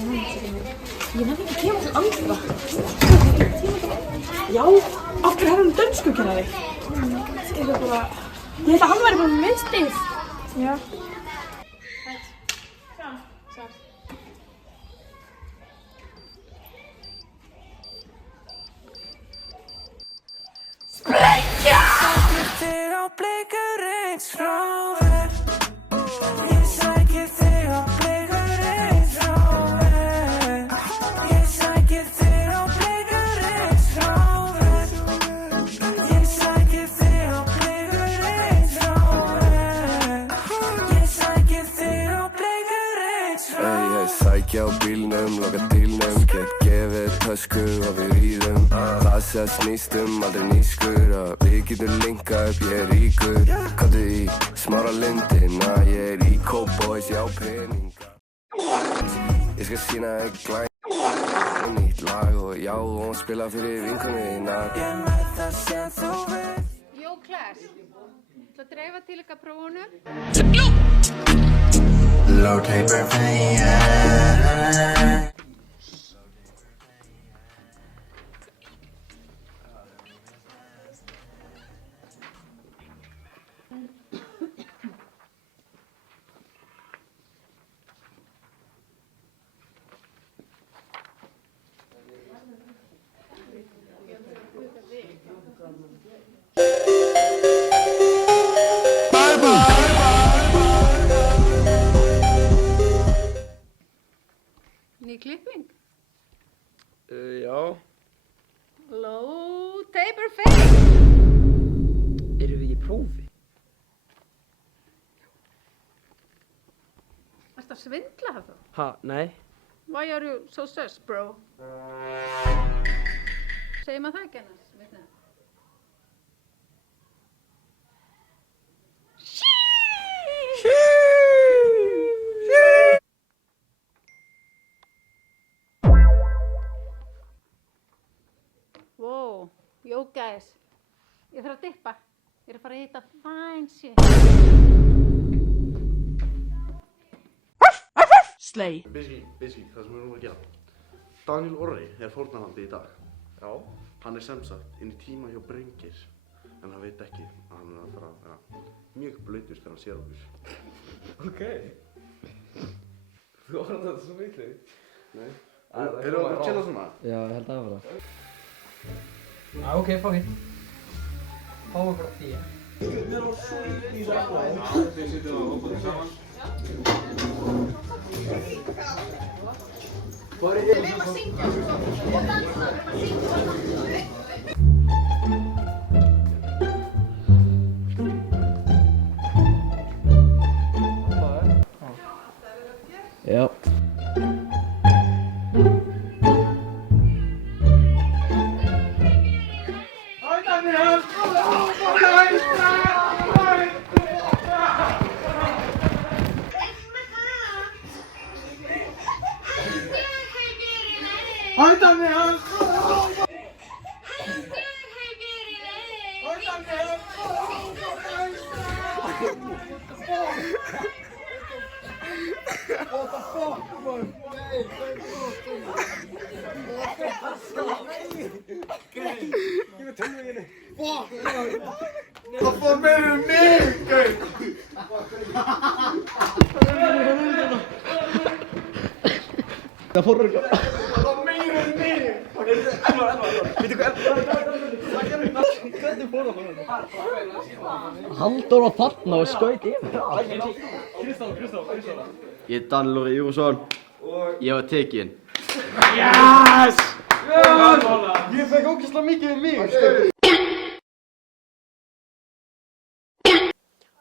Ég nefndi ekki tíma til andra. Já, af hverju er hann dönskukennari? Ég held að hann væri bara með stig. Já. Sprengja! Þig á blikur eins frá þér. Ég sæki þig á blikur eins frá þér. Ég sæki þig á blikur eins frá þér. Ég sæki þig á blikur eins frá þér. Ég sæki þig á blikur eins frá þér. Ég sæki á bílnum, loka dílnum, get gefið tösku og við ríðum. Það sé að snýstum, aldrei nýskur, að við getum linka upp, ég er ríkur. Kottu í smára lindina, ég er í Cowboys, ég á peninga. Ég skal sína þig glæn, nýtt lag og já, og hún spila fyrir vinkonum þína. Ég með það sem þú veist. Jó, Class. Þú að dreifa til ykkar prófunum. Low taper fan. Ný klipping. Já. Low taper face. Erum við í prófi? Varstu að svindla það þá? Ha, nei. Why are you so sus, bro? Segir maður það ekki annars, veit það? Wow, yo guys, ég þarf að dippa. Ég er að fara að hitta fine shit. Slay. Basically, það sem við erum að gera. Daniel Orri er fórnarlambið í dag. Já. Hann er sem sagt inn í tíma hjá Bryngir, en hann veit ekki að hann er að fara að vera mjög blautur þegar hann sér okkur. Ok. Þú orðað þetta svo miklu. Nei. Erum við að chilla svona? Já, ég held að það var það. Ok, fuck it. Fáum okkur á 10. Við erum að syngja og dansa. Já. Það fór meira um mig, gauð! Það fór rögg. Það fór meira um mig! Veitu hvað? Hvernig fór það? Halldór var þarna og skaut yfir. Kristoffer. Ég er Daniel Orri Júrusson. Ég var tekinn. Yes! Ég fekk ógeðslega mikið um mig.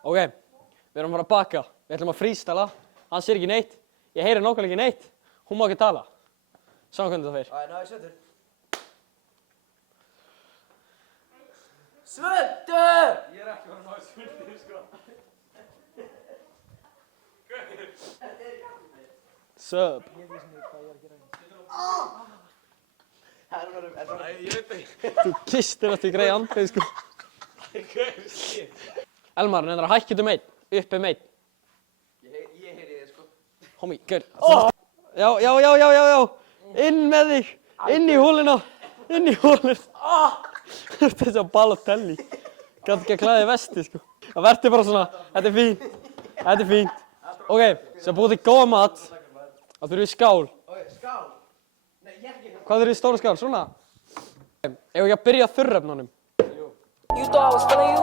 Ok, við erum að fara að baka. Við ætlum að freestyla. Hann sér ekki neitt. Ég heyri nákvæmlega ekki neitt. Hún má ekki tala. Sjáum hvernig það fer. Næ, settur. Svöldu! Ég er ekki að ná svöldu, sko. Sub. Þú kistir þetta í greið andið, sko. Elmar, nefnir að hækja um einn, upp um einn. Ég heyri þér, sko. Homie, gaur. Já. Inn með þig. Inn í hóluna. Inn í hóluna. Þetta er svo Balotelli. Gæti ekki að klæða í vesti, sko. Það verður bara svona, þetta er fínt. Ok, sem búið til góða mat. Það þurfum við skál. Skál? Nei, ég ekki. Hvað þurfum við stóra skál? Svona? Ef ekki að byrja að þurrefnunum. You thought I was feeling you?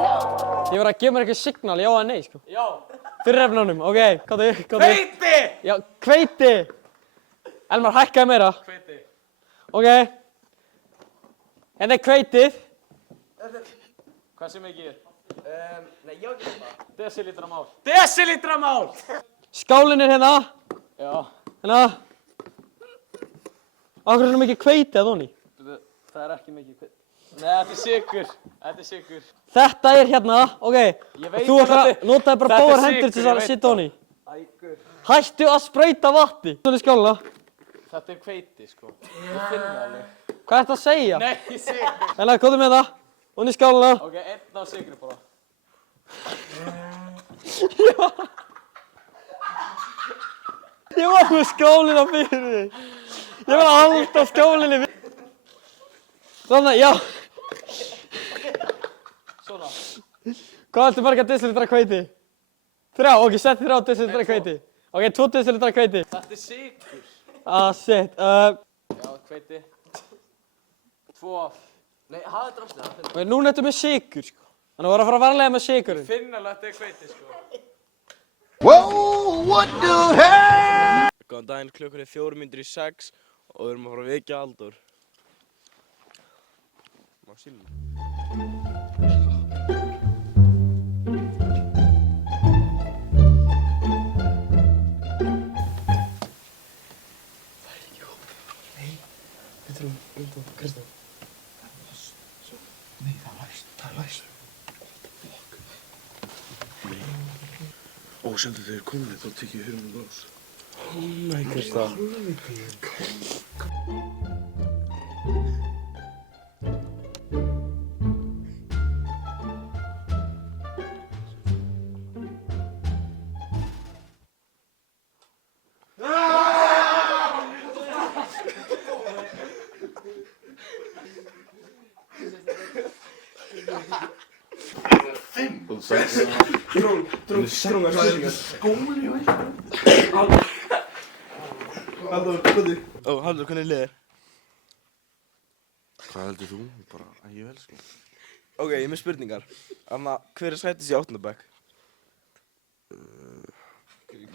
Ég verði að gefa mér eitthvað signal, já eða nei, sko. Já. Þurrefnunum, ok. Hvað Hveiti! Já, hveiti. Elmar, hækkaði meira. Hveiti. Ok. En það er hveitið. Hvað sem ekki er? Nei, ég ekki það. Desilítramál! Skálinn er hérna. Já. Hérna. Akkur er það mikið hveiti að honni? Það er ekki mikið hveiti. Nei, þetta er sigur. Þetta er hérna, ok. Ég veit Þú notaði bara Þetta er báðar hendur sykur, til ég að veit sitja honni. Hættu að sprauta vatni. Svona í skálina. Þetta er hveiti, sko. Ég finn það alveg. Hvað ertu að segja? Nei, sigur. Hérna, komdu með það. Honni í skálina. Ok, einn á sigri bara. Ég var með skálina fyrir þig. Ég var alltaf skálina fyrir þig. Þannig, já. Svona. Hvað ættu marga desilitra hveiti? 3, ok, sett 3 desilitra hveiti. Ok, 2 desilitra hveiti. Þetta er sigur. Shit. Já, hveiti. 2. Nei, hafa þetta rámslega. Ok, núna ertu með sykur, sko. Þannig að voru að fara að varlega með sykurinn. Finn alveg þetta er hveiti, sko. Whoa, what the hell? Góðan daginn, klukkan er 4:06 og við erum að fara að vekja Halldór. Má sílum. Ó, sendu þeir komin, þá tek ég hurðum lás. Nei, Krista. Ó, Halldór, hvernig liðir? Hvað heldur þú? Bara ekki vel, sko. Ok, ég er með spurningar. Amma, hver er sætis í 8. bekk?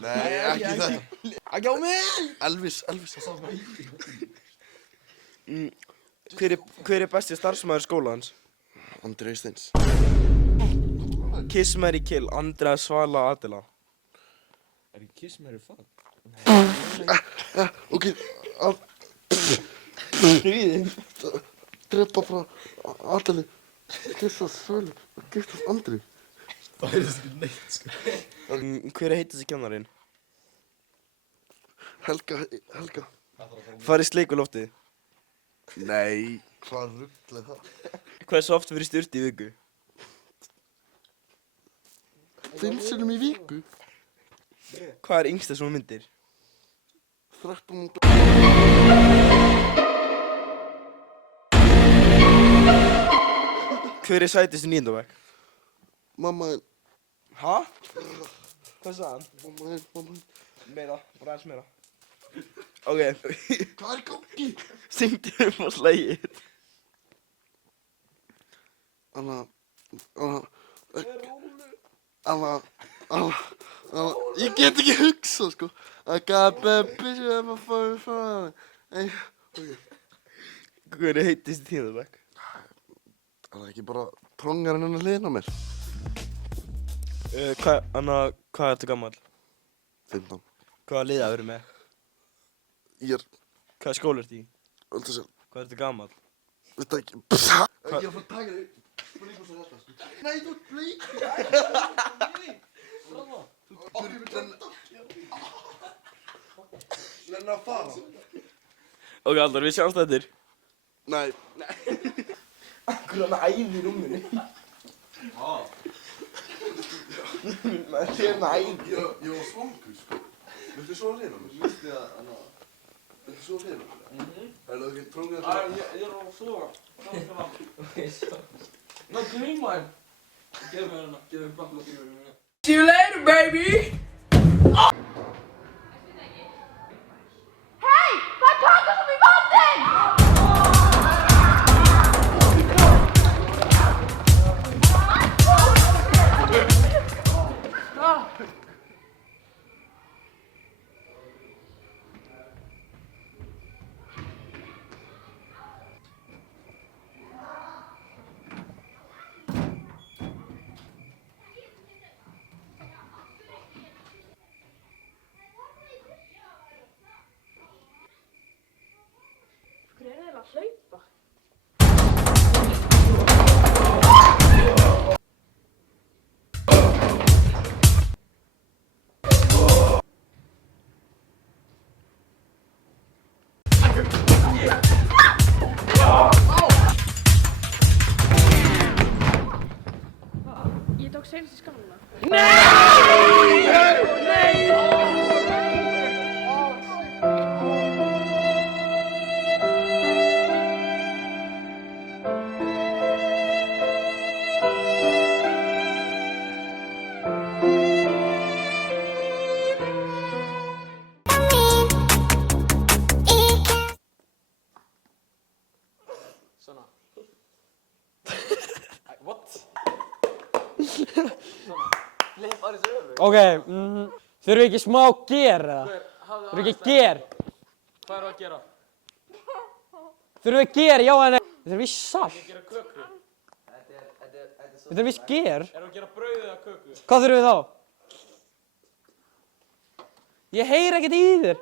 Nei, ekki það. Ekki á mig! Elvis, það sá það. Hver er besti starfsmaður skólans? Andri Eysteins. Kiss, Mary, Kill, Andrea, Svala, Adela. Er ekki Kiss Mary Fuck? Ok, drepa bara Adeli. Kissast Svölu, kissast Andri. Það er ekki neitt, sko. Hver er heitast í kennarinn? Helga. Farið sleik á loftið? Nei, hvað rugl er það? Hversu oft fyrir styrti í viku? 5 sinnum í viku. Hvað er yngsta sem þú myndir? 13. Hver er sætist í 9. bekk? Mamma þín. Hæ? Hvað sagði hann? Mamma þín. Meira, bara aðeins meira. Ok. Hvað er í gangi? Syngdu á slegið. Anna, ég get ekki hugsað, sko. I got bad bitches in my phone. Ok. Hver er heitist í 10. bekk? Það er ekki bara trongarinn hennar hliðin á mér. Hvað ertu gammal? 15. Hvaða liða verður með? Ég er, Hvaða skóla ertu í? Öldasel, Hvað ertu gammal? veit það ekki. Ég er að fara að taka þig. Blík og svo þetta, sko. Nei, þú ert blík. Þú renna að fara. Ok, Halldór, við sjáumst þetta. Nei. Akkur hann æði í rúminu. Maður sé hann æði. Ég var svangur, sko. Viltu svo að reyna mér? ekki svo fyrir mig? Það ekki tróngið Ég er á að sofa. Ná, gleyma þeim. Gefðu mér hérna, gefðu mér bakla fyrir mér. See you later, baby! Hei, það er kaktusum í vatnin! Hver er það að hlaupa? Ég tók seinast í skáluna. Svona. What? Leif aðeins öfu. Ok, þurfum við ekki smá ger eða? Þurfum við ekki ger? Hvað erum við að gera? Þurfum við ger, já en nei? Við þurfum við salt. Að gera köku. Við þurfum við ger. Erum við að gera brauð eða köku? Hvað þurfum við þá? Ég heyri ekkert í þér.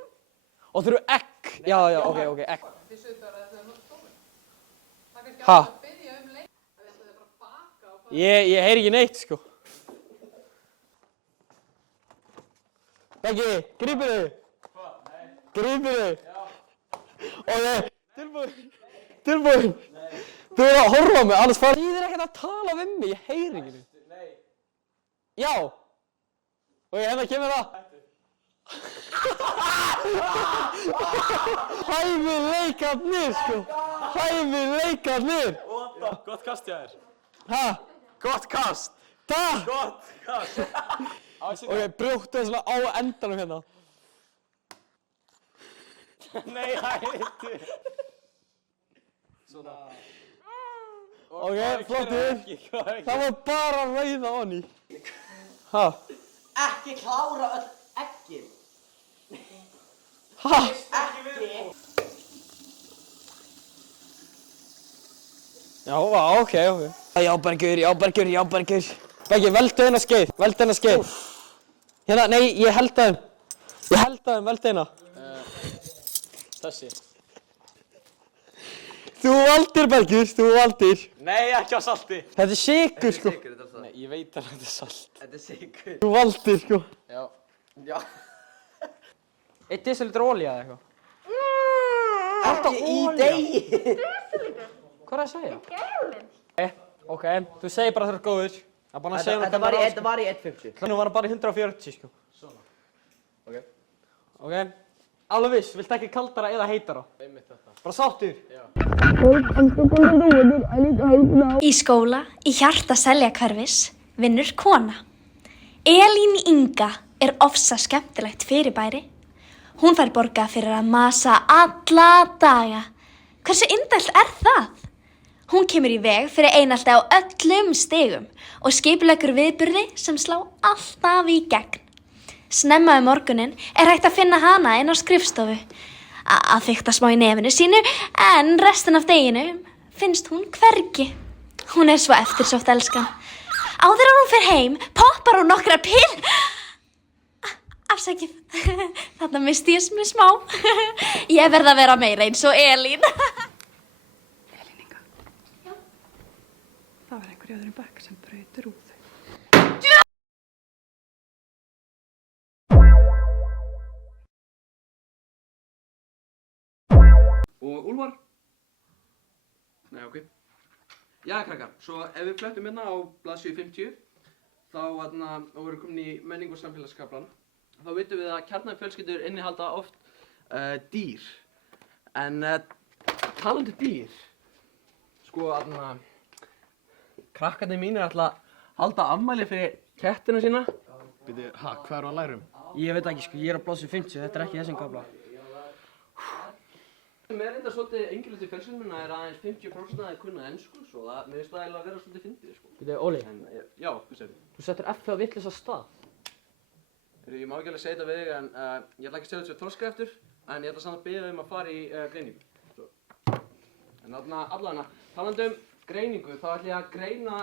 Og þurfum við egg. Já, ok, egg. Ha? Ég heyri ekki neitt, sko. Beggi, grípið þau. Hvað? Nei. Grípið þau. Já. Ok, tilbúin. Þú er að horfa á mig, annars fara. Þið er ekkert að tala við mig, ég heyri ekki neitt. Nei. Já. Og hérna kemur það. Hæfileikarnir, sko. Hæfileikarnir. Gott kast hjá þér. Ha? Gott kast. Takk. Gott kast. Ok, brjóttu það svona á endanum hérna. Nei, hættu. Svona. Ok, flottur. Það var bara að rauða onni. Ha? Ekki klára öll eggin. Ha? Ekki. Já, ok. Já, Bergur. Beggi, veldu eina skeið. Hérna, nei, ég held að þeim, veldu eina. Þessi. Þú valdir, Bergur, þú valdir. Nei, ekki á salti. Þetta er sykur, sko. Nei, ég veit að þetta er salt. Þetta er sigur. Þú valdir, sko. Já. 1 decilítur olía eða eitthvað. Ekki í degi. Hvað er það að segja? Ok, þú segir bara að það er góður. Það er bara að segja Þetta var í 1.50. Nú var það bara í 140, sko. Ok. Ok, alveg viss, viltu ekki kaldara eða heitara? Einmitt þetta. Bara sáttur? Í skóla í hjarta Seljahverfis vinnur kona. Elín Inga er ofsa skemmtilegt fyrirbæri. Hún fær borgað fyrir að masa alla daga. Hversu indælt er það? Hún kemur í veg fyrir einelti á öllum stigum og skipuleggur viðburði sem slá alltaf í gegn. Snemma morguninn er hægt að finna hana inn á skrifstofu að fikta smá í nefinu sínu, en restin af deginu finnst hún hvergi. Hún er svo eftirsótt elskan. Áður en hún fer heim poppar hún nokkra Afsakið, þarna misti ég mig smá. Ég verð að vera meira eins og Elín. Elín Inga. Já? Það var einhver í öðrum bekk sem braut rúðu. Og Úlfar? Nei, ok. Já, krakkar, svo ef við flettum hérna á blaðsíðu 50, þá og við erum komin í menning og samfélagskaflan, þá vitum við að kjarnafjölskyldur innihalda oft dýr. En talandi dýr, sko krakkarnir mínir ætla að halda afmæli fyrir kettina sína. Býtu, hvað eru að læra um? Ég veit ekki, sko, ég er á blássu 50, þetta er ekki þessum kafla. Mér reyndar svolítið einkennilegt í fjölskyldunni er aðeins 50% að kunna ensku, svo mér finnst það eiginlega að vera svolítið fyndið, sko. Býtu, Óli, Já, hvað segir þú? þú settur F á vitlausa stað. Ég má ekki alveg segja þetta við þig, en ég ætla ekki að segja þetta sem þroska eftir, en ég ætla samt að biðja um að fara í greiningu. En allavega, talandi um greiningu, þá ætla ég að greina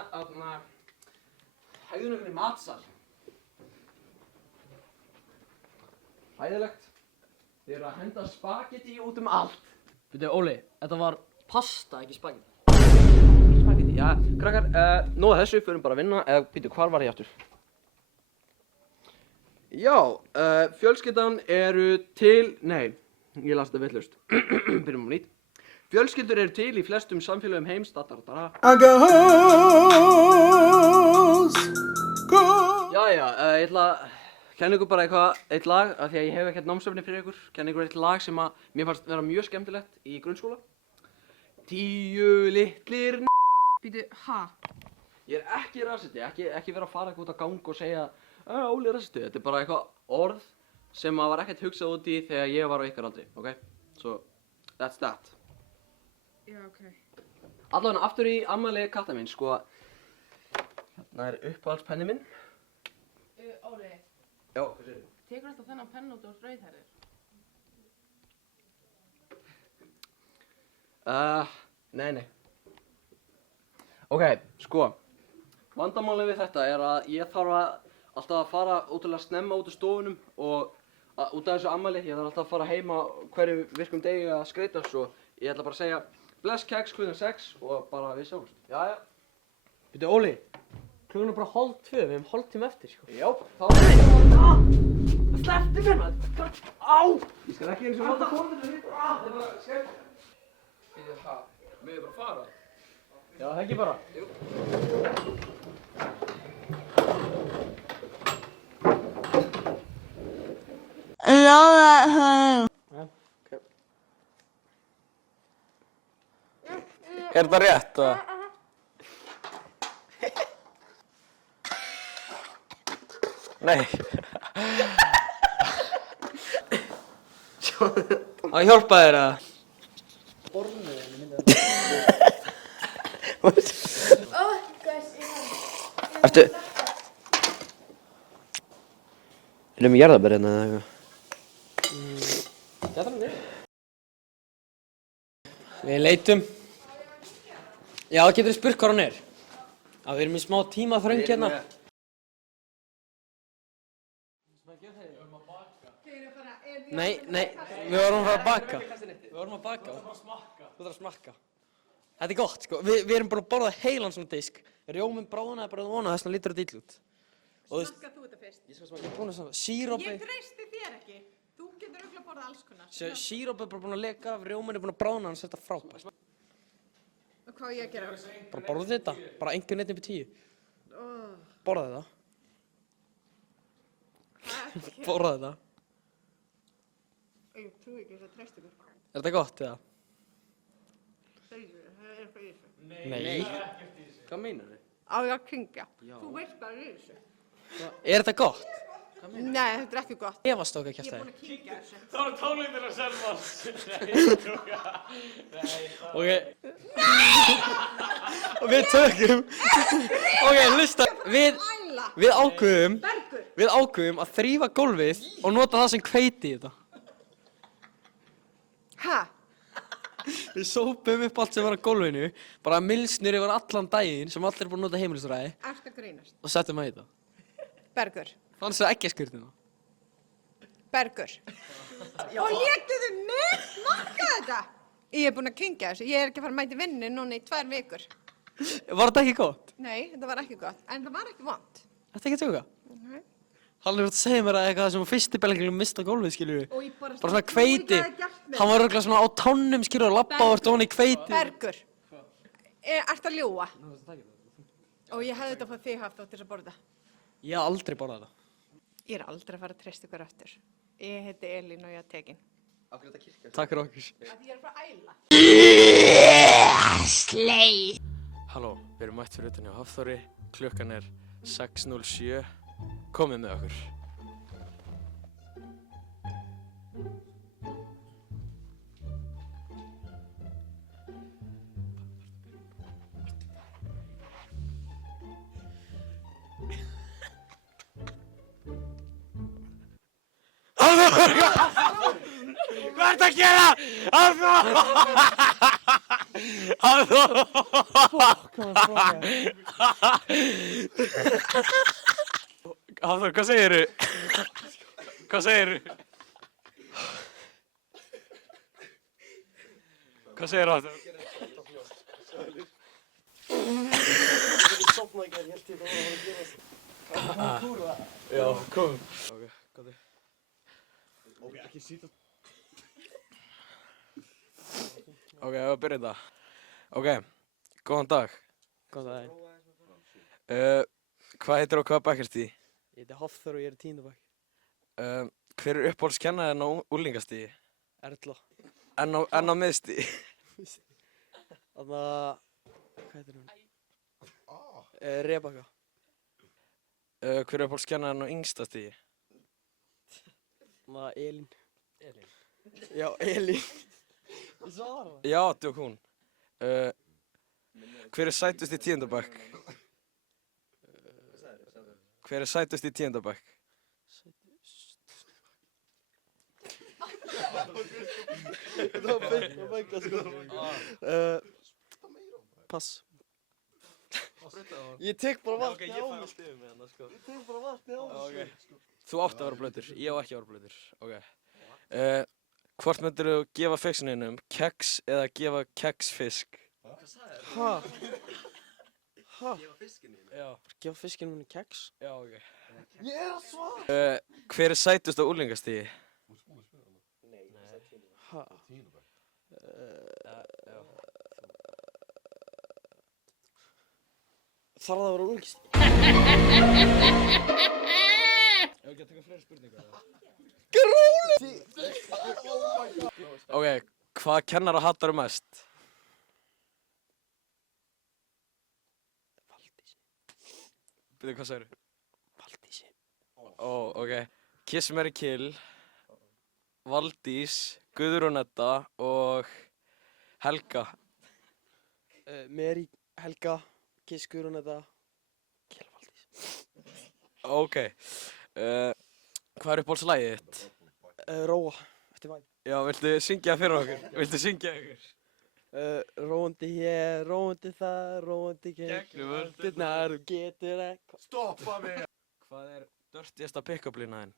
hegðun ykkur í matsal. Hæðilegt. Þið eru að henda spagetti út um allt. Býtu, Óli, þetta var pasta, ekki spagetti. Spagetti, já. Krakkar, nú að þessu förum bara að vinna, eða býtu, hvar var ég aftur? Já, fjölskyldan eru til, nei, ég las þetta vitlaust. Byrjum á nýtt. Fjölskyldur eru til í flestum samfélögum heims, Jæja, ég ætla að kenna ykkur bara eitt lag, af því að ég hef ekkert námsefni fyrir ykkur. Kenna ykkur eitt lag sem að mér fannst vera mjög skemmtilegt í grunnskóla. 10 litlir Býtu, ha? Ég er ekki rasisti, ekki vera að fara eitthvað út á gang og segja Óli er rasisti. Þetta er bara eitthvað orð sem að var ekkert hugsað út í þegar ég var á ykkar aldri, ok? So, that's that. Já, ok. Allavega aftur í afmæli katta minn, sko. Hérna er uppáhaldspenni minn. Óli, Já, hvað segir þú? tekur alltaf þennan penn út og rauðhærðir? Nei. Ok, sko. Vandamálið við þetta er að ég þarf alltaf að fara ótrúlega snemma út úr stofunum og út af þessu afmæli, ég þarf alltaf að fara heima hverju virkum degi að skreyta svo ég ætla bara að segja bless keks klukkan 6 og bara við sjáumst. Jæja. Býtu, Óli, klukkan er bara 1:30, við hefum hálftíma eftir, sko. Já, þá það sleppti mér maður. Á! Ég skal ekki eins og láta konuna vita. Það er bara skemmt. Býtu, megið bara fara? Já, það ekki bara. Jú. Er þetta rétt, eða? Nei. Á að hjálpa þér, eða? Ertu... Erum við jarðarber hérna eða eitthvað? Við leitum. Já, getur þið spurt hvað hún er? Við erum í smá tímaþröng hérna. Nei, við vorum að fara að baka. Þú þarf að smakka. Þetta er gott, sko. Við erum bara að borða heilan svona disk. Rjóminn bráðnaði bara vona, þess vegna lítur þetta illa út. Smakka þú þetta fyrst? Ég er búinn að smakka. Sírópi. Ég treysti þér ekki. Þú getur örugglega að borða alls konar. Sírópi er bara búinn að leka af, rjóminn er búinn að bráðna, þannig að þetta er frábært. Og hvað á ég að gera? Bara borða þetta. Bara einhvern veginn upp í 10. Borða þetta. Borða þetta. Ég trúi ekki þess að treysti mér. Er þetta gott, eða? Það er eitthvað í þessu. Nei. Hvað meinar þið? Á ég að kyngja? Þú veist hvað er í þessu. Er þetta gott? Nei, þetta er ekki gott. Ég var stók að kjæfta Ég er búin að kyngja þessu. Það var tónleitin að Selmans. Nei, trúka. Ok. Og við tökum. Ok, hlusta. Við ákveðum að þrífa gólfið og nota það sem hveiti í þetta. Ha? Við sópum upp allt sem var á gólfinu, bara milsnir yfir allan daginn sem allir er búin að nota heimilisræði. Ertu að grínast? Og settum það í þetta. Bergur. Fannst það eggjaskurðina? Bergur. Og létu þið mig smakka þetta? Ég er búin að kyngja þessu. Ég er ekki að fara að mæta vinnu núna í 2 vikur. Var þetta ekki gott? Nei, þetta var ekki gott. En það var ekki vont. Þetta ekki að tjóka? Hann er að segja mér að eitthvað sem á fyrsti belgingum mista gólfið, skilur við. Og ég bara svona hveiti. Hann var örugglega svona á tánum, skilur, og labba og ofan í hveiti. Bergur. Ertu að ljúga? Og ég hefði þetta fór þig haft á til að borða. Ég hef aldrei borðað þetta. Ég er aldrei að fara að treysta ykkur aftur. Ég heiti Elín og ég er tekin. Af hverju þetta kirkja? Takk fyrir okkur. Að ég er frá æla. Slay. Halló, við erum mætt fyrir utan hjá Hafþóri. Klukkan er 6:07. Komið með okkur. Hvað ertu að gera? Hafþór! Hafþór! Hafþór, hvað segirðu? Hvað segirðu? Hvað segirðu, Hafþór? Ég sofnaði ekki, ég held ég bara að gera það. Já, komum. Ok, góði. Ok, ekki sýta. Ok, ég var að byrja þetta. Ok, góðan dag. Góðan dag. Hvað heitir og hvað bekkjast í? Ég heiti Hafþór og ég er í 10. bekk. Hver er uppáhaldskennarinn á unglingastigi? Erla. En á miðstigi? Þarna, hvað heitir hún? Rebekka. Hver er uppáhaldskennarinn á yngstastigi? Þarna, Elín. Elín? Já, Elín. Ég svara það. Já, djók hún. Hver er sætust í 10. bekk? Hver er sætust í 10. bekk? Það var beint, sko. Pass. Ég tek bara vatni á mig. Ég tek bara vatni á mig. Þú átt að vera blautur, ég á ekki að vera blautur. Ok. Hvort myndir þú gefa fiskininum, keks eða gefa keksfisk? Hvað sagði þér? Hæ? Gefa fiskinum? Já. Gefa fiskinum keks? Já, ok. Ég er að svara! Hver er sætust á unglingastigi? Hæ? Þarf það að vera unglingastigi? Ég ekki að taka fleiri spurningar. Gróli! Ok, hvað kennara hattar þú mest? Valdísi. Byrju, hvað sagðirðu? Valdísi. Ó, ok. Kiss, Mary, Kill, Valdís, Guðrún Edda og Helga. Mary, Helga, Kiss, Guðrún Edda, Kill, Valdís. Ok. Hvað er uppáhaldslagið þitt? Róa, eftir væn. Já, viltu syngja fyrir okkur? Viltu syngja ykkur? Róandi hér, róandi þar, róandi Gegnum öldurnar, þú getur ekki. Stoppa mig! Hvað er dirtiesta pick-up-lína þinn?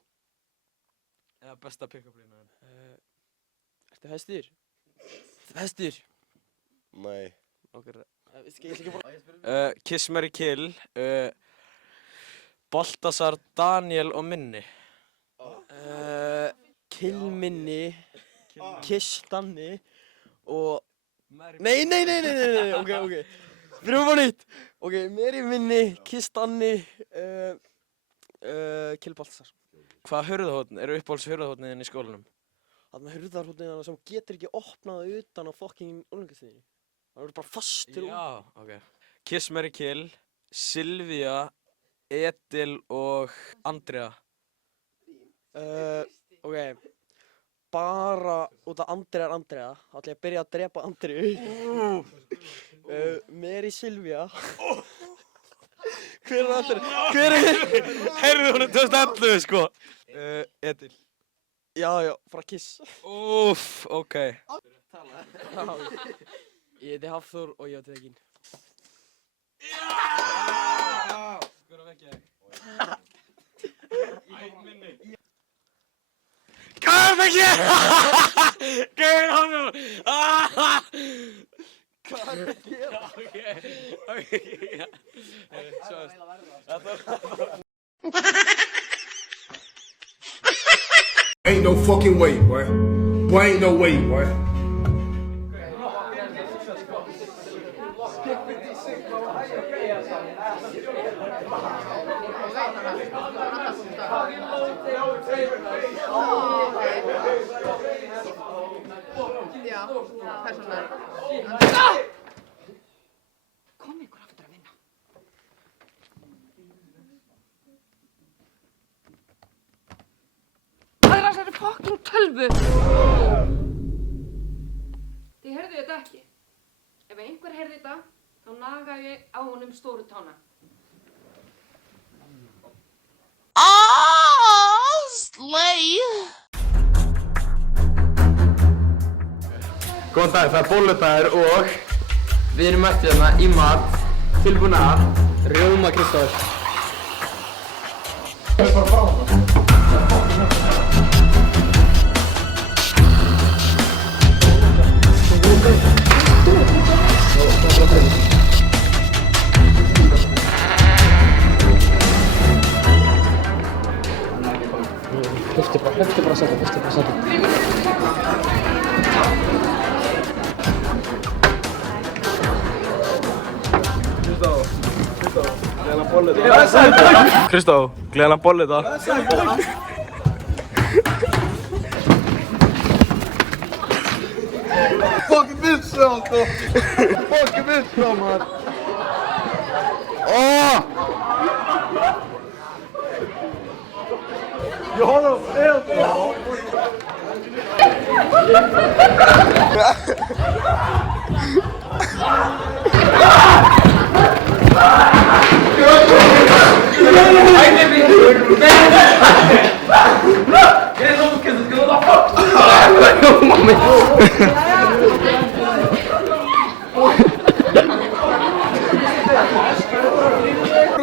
Eða besta pick-up-lína þinn? Ertu hestur? Ertu hestur? Nei. Ok, ég ekki bara... Kiss, Mary, Kill, Baltasar, Daniel og Minni. Kill Minni, Kiss Danni og... Nei, ok. Byrjum á nýtt. Ok, Mary Minni, Kiss Danni, Kill Baltasar. Hvaða hurðarhorn eru uppáhalds hurðarhornið þinn í skólanum? Þarna hurðarhornið sem getur ekki opnað utan á fucking unlingastíðinni. Það verður bara fastur út. Já, ok. Kiss, Mary, Kill, Silvía, Edil og Andrea. Ok, bara út af Andrea er Andrea, þá ætla ég að byrja að drepa Andreu. Mary Silvía. Hver er Andrea? Hver er? Heyrðu, hún er 2011, sko. Edil. Já, frá Kiss. Úff, ok. Ég heiti Hafþór og ég á tekinn. Já! Hver að vekja þig? Æ, Minni. Hvað er það ekki? Gauður Hafþór! Hvað er það að gera? Ok. Sjáumst. Ain't no fucking way, boy. Boy, ain't no way, boy. Já, það er svona. Kom ykkur aftur að vinna. Það er þessari fucking tölvu. Þið heyrðu þetta ekki. Ef einhver heyrði þetta, þá naga ég á honum stóru tána. Góðan dag, það er bolludagur og við erum mættið hérna í mat, tilbúin að rjóma Kristóður. Höftu bara að setja. Kristó, gleðilegan bolludag. Fucking bitch alltså! Fucking bitch man! Åh! Jag har dem helt bra!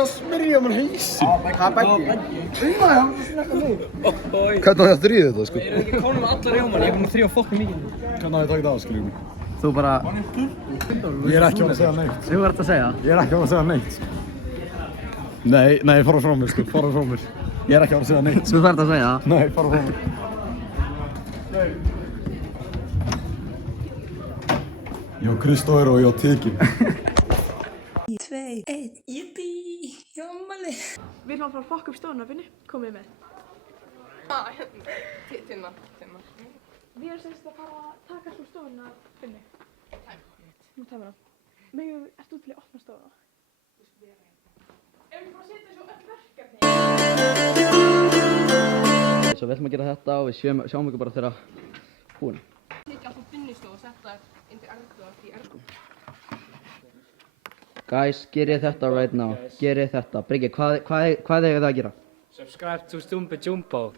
Smyrja mér hísin. Hvað bætti? Hvernig á ég að þrýða þetta sko? Ég er ekki konum með alla rjóman, ég er búinn að þrýja fokkin mikið. Hvernig á ég að taka þetta á skiljum? Þú bara... Ég er ekki að segja neitt. Þú ert að segja? Ég er ekki að segja neitt. Nei, fara frá mér sko, fara frá mér. Ég er ekki að segja neitt. Þú ert að segja? Nei, fara frá mér. Ég á Kristóður og ég á Tekin. 2, 1, jippi, hjómali. Við erum að fara að fokka upp stofuna, Finni. Komið með. Tinna. Við erum semst að fara að taka svo stofuna, Finni. Nú tæmur hann. Megum, ert þú til að opna stofuna? Ef við bara setja svo öll verkefni. Svo við ætlum að gera þetta og við sjáum ykkur bara þegar búin. Tekja alltaf Finnistof og setja inn til ergóðast í ergó. Guys, gerið þetta right now. Gerið þetta. Bryggi, hvað er það að gera? Subscribe to Stumbi Jumbo.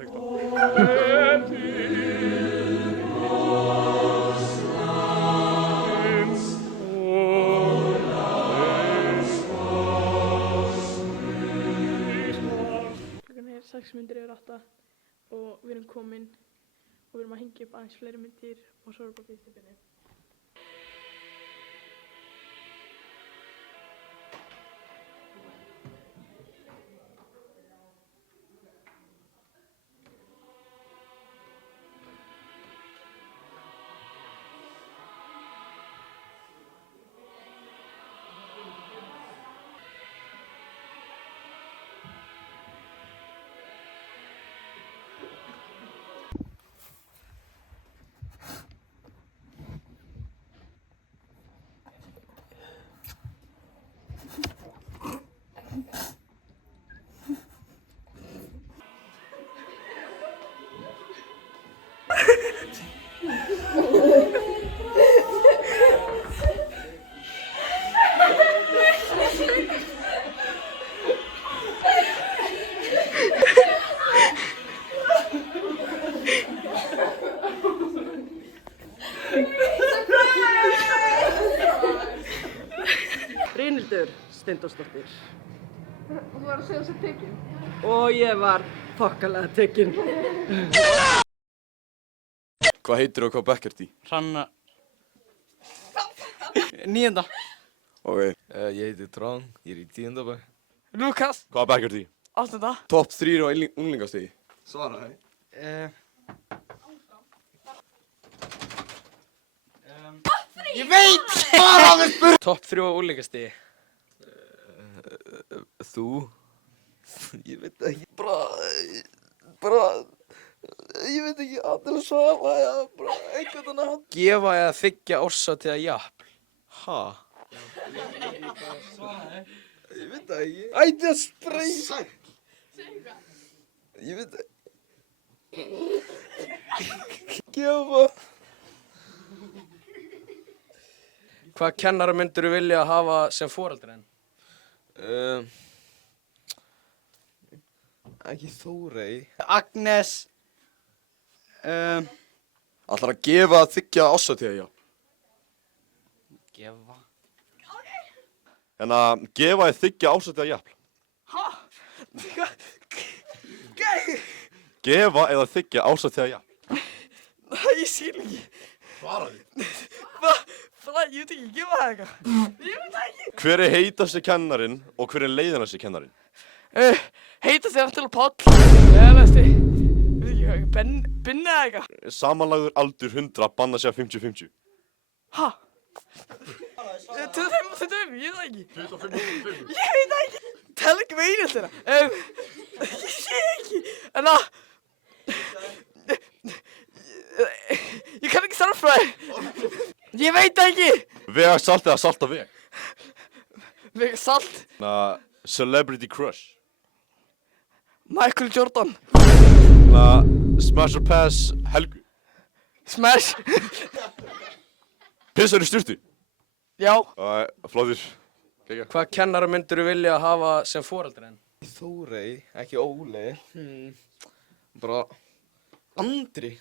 Klukkan er 6:08 og við erum komin og við erum að hengja upp aðeins fleiri myndir og svo erum við bara fyrst í byrni. Brynhildur Steindórsdóttir. Og þú var að segja þessi tekinn. Og ég var þokkalega tekinn. Hvað heitir og hvað bekk ert í? Hranna... 9. Ok. Ég heiti Tráng, ég er í 10. bekk. Lukas. Hvaða bekk ert í? 8. Topp 3 á unglingastigi. Svaraði. Ég veit! Svaraði spurt! Topp 3 á unglingastigi. Þú? Ég veit ekki. Ég veit ekki, allir svara, já, bara Eitthvað þannig að gefa eða þiggja árshátíða jafl. Ha? Ég veit það ekki. Ætti að spreyja. Ég veit það. Gefa. Hvað kennara myndirðu vilja hafa sem foreldri en? Ekki Þórey. Agnes. Ætlar að gefa að þiggja árshátíða, já. Gefa. En að gefa að þiggja árshátíða jafl. Ha? Gefa eða þiggja árshátíða jafl. Það ég skil ekki. Svaraði. Ég veit ekki, gefa það eitthvað. Ég veit það ekki. Hver er heitasti kennarinn og hver er leiðinasti kennarinn? Heitasti náttúrulega Páll. Eða veistu, ég veit ekki hvað, Binni eða eitthvað. Samanlagður aldur 100 banna sig að 50-50. Ha? 25 og 25, ég veit það ekki. 25. Ég veit það ekki. Tala ekki með einheltina. Ég sé ekki. En að... Ég kann ekki starffræði. Ég veit það ekki. Vegasalt eða salta veg? Vegasalt. Celebrity crush. Michael Jordan. Smash or pass Helgu. Smash. Pissar í sturtu? Já. Flottur. Hvað kennara myndirðu vilja hafa sem foreldri en? Þórey, ekki Óli. Bara Andri.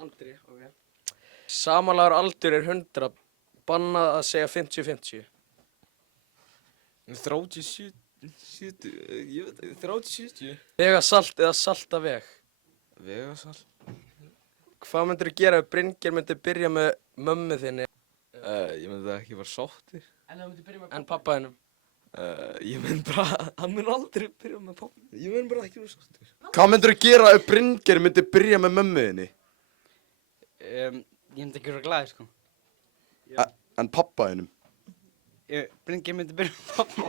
Andri, ok. Samanlagður aldur er 100, bannað að segja 50-50. 37, ég veit ekki, 30-70. Vegasalt eða salta veg? Vegasalt. Hvað myndirðu gera ef Brynjar myndi byrja með mömmu þinni? Ég myndi ekki vera sáttur. En pappa þinnum? Ég myndi bara, hann myndi aldrei byrja með pappa. Ég myndi bara ekki vera sáttur. Hvað myndirðu gera ef Brynjar myndi byrja með mömmu þinni? Ég myndi ekki vera glaðir, sko. En pappa þinnum? Brynjar myndi byrja með pappa.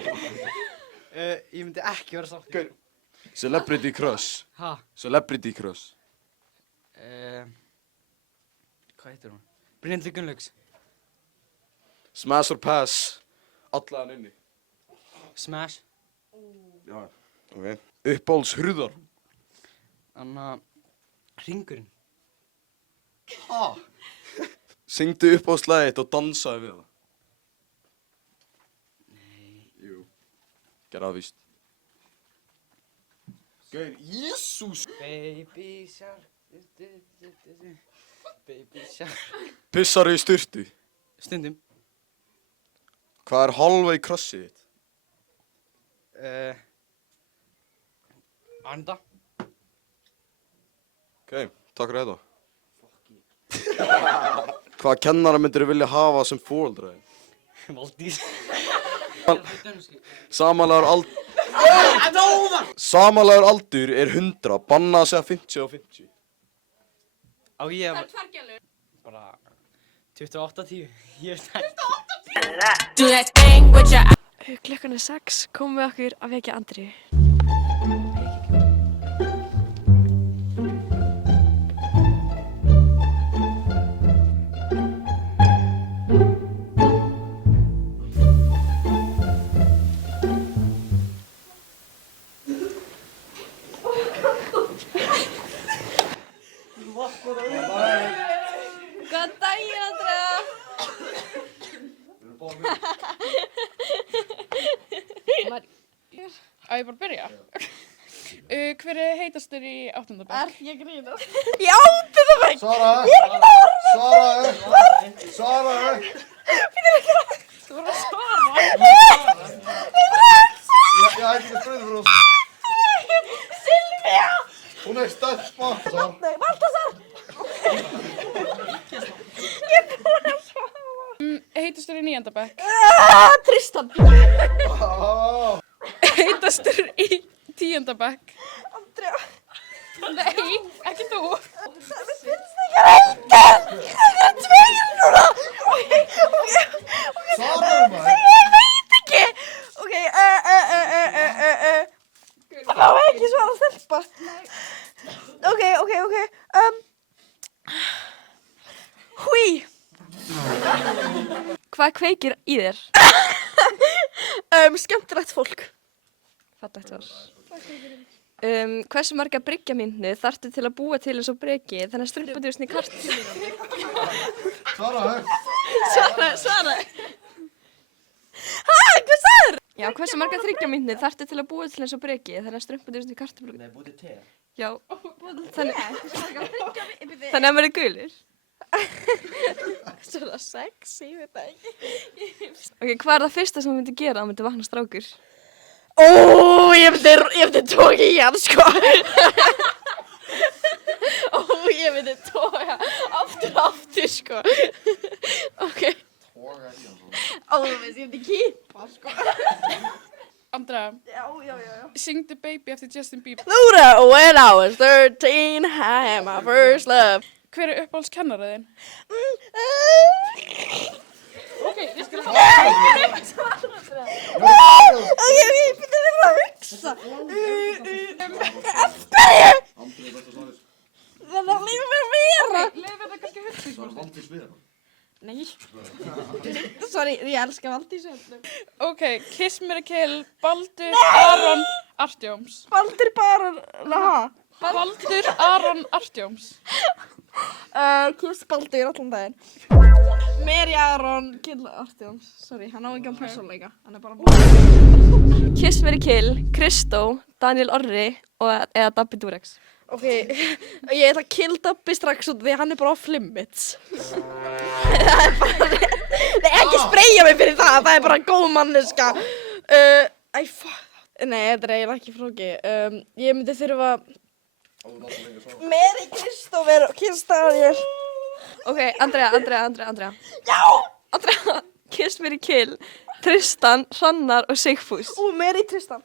Ég myndi ekki vera sáttur. Celebrity crush. Ha? Celebrity crush. Hvað heitir hún? Brynhildur Gunnlaugs. Smash or pass allan inni. Smash. Já, ok. Uppáhalds hurðar. Anna, Hringurinn. Syngdu uppáhaldslagið þitt og dansaði við það. Nei. Jú. Gerðu það víst. Gauð, Jesús! Baby shark. Baby shark. Pissarðu í sturtu? Stundum. Hvað er halvveg krossið þitt? Anda. Ok, takk fyrir þetta. Hvaða kennara myndirðu vilja hafa sem foreldri? Valdís. Samanlagður aldur er 100, bannað að segja 50-50. Á ég að... Bara... 28-10. Ég veit það. Klukkan er 6, komum við okkur að vekja Andríu. Góðan daginn, Andrea. Á ég bara að byrja? Hver er heitastur í 8. bekk? Ert ég að grínast? Í 8. bekk? Svaraðu. Ég er ekki Svaraðu. Svaraðu. Þú voru að svara. Ég ætti ekki að spyrja fyrir oss. Silvía. Hún er stelpa. Baltasar. Ég er búin að svara. Heitastur í 9. bekk? Tristan. Heitastur í 10. bekk? Andrea. Nei, ekki þú. Það finnst ekki að heita. Það er tveir núna. Ok. Svaraðu maður. Ég veit ekki. Ok, það má ekki svara stelpa. Ok. Húi! Hvað kveikir í þér? Skemmtilegt fólk. Fallegt svar. Hversu marga bryggjamyndni þarftu til að búa til eins og bryggi þannig að strumpandjúsni kartöflur? Svara högt. Svara. Hvað sagður? Já, hversu marga bryggjamyndni þarftu til að búa til eins og bryggi þannig að strumpandjúsni kartöflur? Nei, búið til te. Já. Þannig að það verður gulur. Svona sexy, veit það ekki. Ok, hvað er það fyrsta sem þú myndir gera að myndi vakna strákur? Ég myndi tóka í hann, sko. Ég myndi tóka aftur, sko. Ok. Ég myndi kýpa, sko. Andrea. Já. Syngdu Baby eftir Justin Bieber. Luda, when I was 13, I had my first love. Hver er uppáhaldskennarinn þinn? Ok, ég skal hafa Ok, ég byrja að hugsa. Hverju? Það er lífið mér vera. Leifir það kannski að hugsa. Var Valdís við hana? Nei. Sorry, ég elska Valdís. Ok, Kiss Me Kill, Baldur Aron Artjóms. Baldur Aron, Baldur Aron Artjóms. Kiss Baldur allan daginn. Mary Aron Kill Artjóms. Sorry, hann á ekki á persónleika. Hann er bara Kiss Me Kill, Kristó, Daniel Orri eða Dabbi Durex. Ok, ég ætla að kill Dabbi strax út því hann er bara off limits. Það er bara, nei, ekki spreyja mig fyrir það er bara góð manneska. Nei, þetta er eiginlega ekki flókið. Ég myndi þurfa Mary, Kristófer og Kiss Daniel. Ok, Andrea. Já! Andrea, Kiss Me Kill, Tristan, Hrannar og Sigfús. Mary Tristan.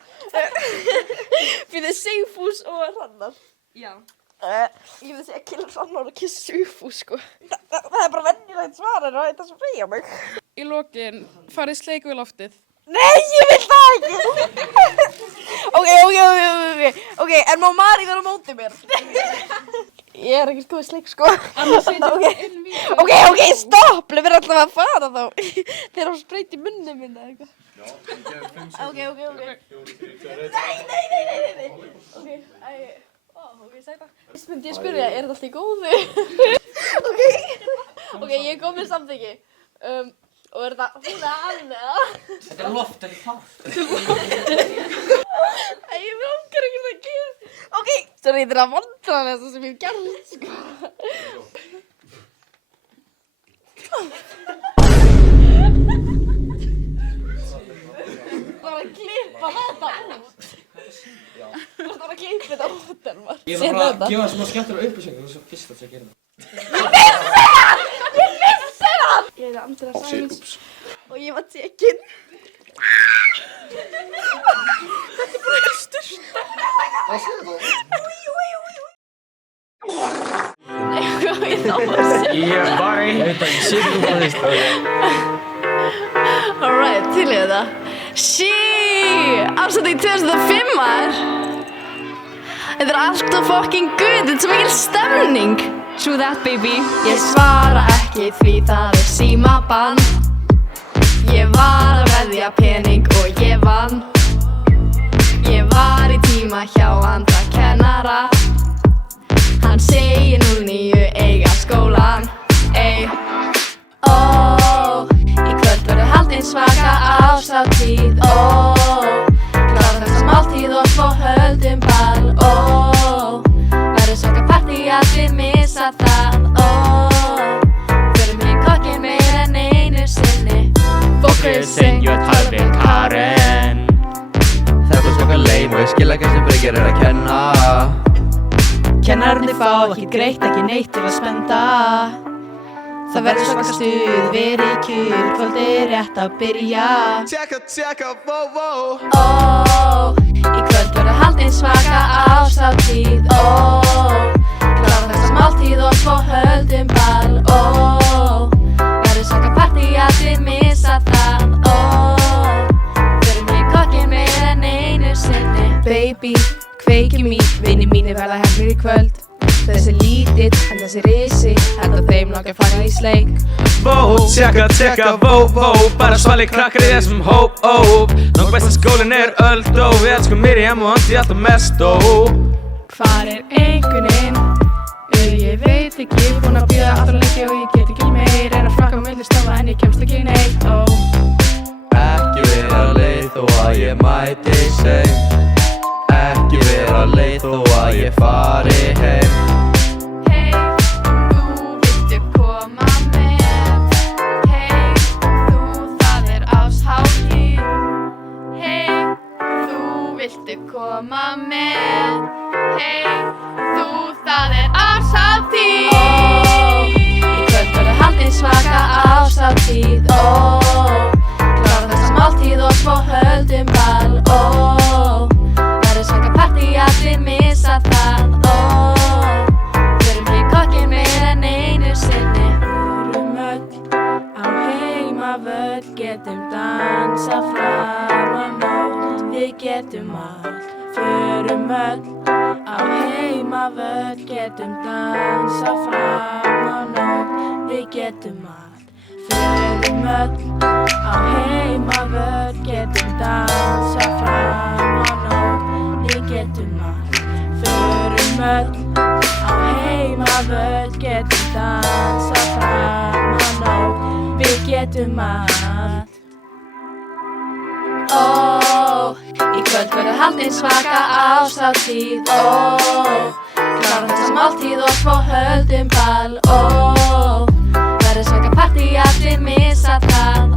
Fyrir Sigfús og Hrannar. Já. Ég myndi segja kill Hrannar og Kiss Sigfús, sko. Það er bara venjulegt svar en það er það sem freyja mig. Í lokin, farið sleiku í loftið. Nei, ég vil það ekki! Ok, en má Mari vera á móti mér? Ég er ekkert góð sleik, sko. Ok, stopp! Leifir alltaf að fara þá. Þeir eru að spreyti munni minna eða eitthvað. Já, ég gefur 5 sekúndur. Ok. Nei. Sæta. Fyrst myndi ég spyrja, er þetta allt í góðu? Ok, ég kom með samþykki. Og er þetta hún hann eða? Þetta er loft, ekki fast. Ég langar ekki að gera. Ok, sorry, þetta er að vandræðast það sem ég hef gert, sko. Það var að klippa þetta út. Það var að klippa þetta út, Elmar. Ég var bara að gefa það smá skemmtilega upplýsingar, þú svo fyrst að segja það. Ég vissi það! Ég heiti Andrea Sæmins og ég var tekin. Þetta er bara styrsta. Hvað segir þú? Nei, hvað er það að segja? Ég veit ekki, sétum hvað þýst. Alright, til í þetta. Afsætti í 2005 maður. Þetta er alltaf fucking good, þetta er svo mikil stemning. True that baby. Ég svara ekki því það er símabann. Ég var að veðja pening og ég vann. Ég var í tíma hjá andra kennara. Hann segir 09 eiga skólan. Í kvöld verður haldin svaka árshátíð. Klára þessa máltíð og svo höldum ball. Verður svaka partí allir missa það. Förum í kokkinn meir en einu sinni. Fókusinn, you are talving Karen. Þetta er svaka leim og ég skil ekki sem Bryggjar er að kenna. Kennararnir fá ekki greitt, ekki neitt til að spenda. Það verður svaka stuð, verið kjur, kvöldið rétt að byrja. Tjekka, vó. Í kvöld verður haldin svaka árshátíð. Klára þessa máltíð og svo höldum ball. Verður svaka partí, allir missa það. Förum í kokkinn meir en einu sinni. Baby, kveikjum í, vinir mínir verða hefnir í kvöld. Þessi lítill en þessi risi, þetta þeim langar fara í sleik. Vó, tjekka, vó, bara svali krakkar í þessum hóp, Lang besta skólinn Öldó, við elskum Miriam og Andi alltaf mest, Hvar einkunninn? Ég veit ekki, búin að bíða alltaf lengi og ég get ekki meir. Reyna að flakka á milli stafa en ég kemst ekki neitt, Ekki vera leið þó að ég mæti seint. Ekki vera leið þó að ég fari heim. Hey, þú viltu koma með? Hey, þú, það árshátíð. Hey, þú viltu koma með? Hey, þú, það árshátíð. Í kvöld verður haldin svaka árshátíð. Klárum þessa máltíð og svo höldum ball. Verður svaka partí, allir missa það. Förum í kokkinn meir en einu sinni. Förum öll á heimavöll, getum dansa fram á nótt. Við getum allt. Förum öll á heimavöll, getum dansa fram á nótt. Við getum allt. Förum öll á heimavöll, getum dansa fram á nótt. Við getum allt. Förum öll á heimavöll, getum dansa fram á nótt. Við getum allt. Í kvöld verður haldin svaka árshátíð. Klárum þessa máltíð og svo höldum ball. Verður svaka partí, allir missa það.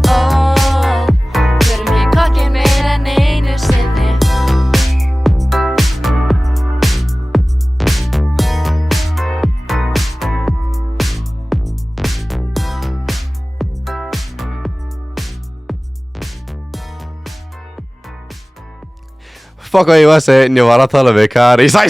Förum í kokkinn meir en einu sinni. Fuck what you were saying, ég var að tala við Kari. Sæ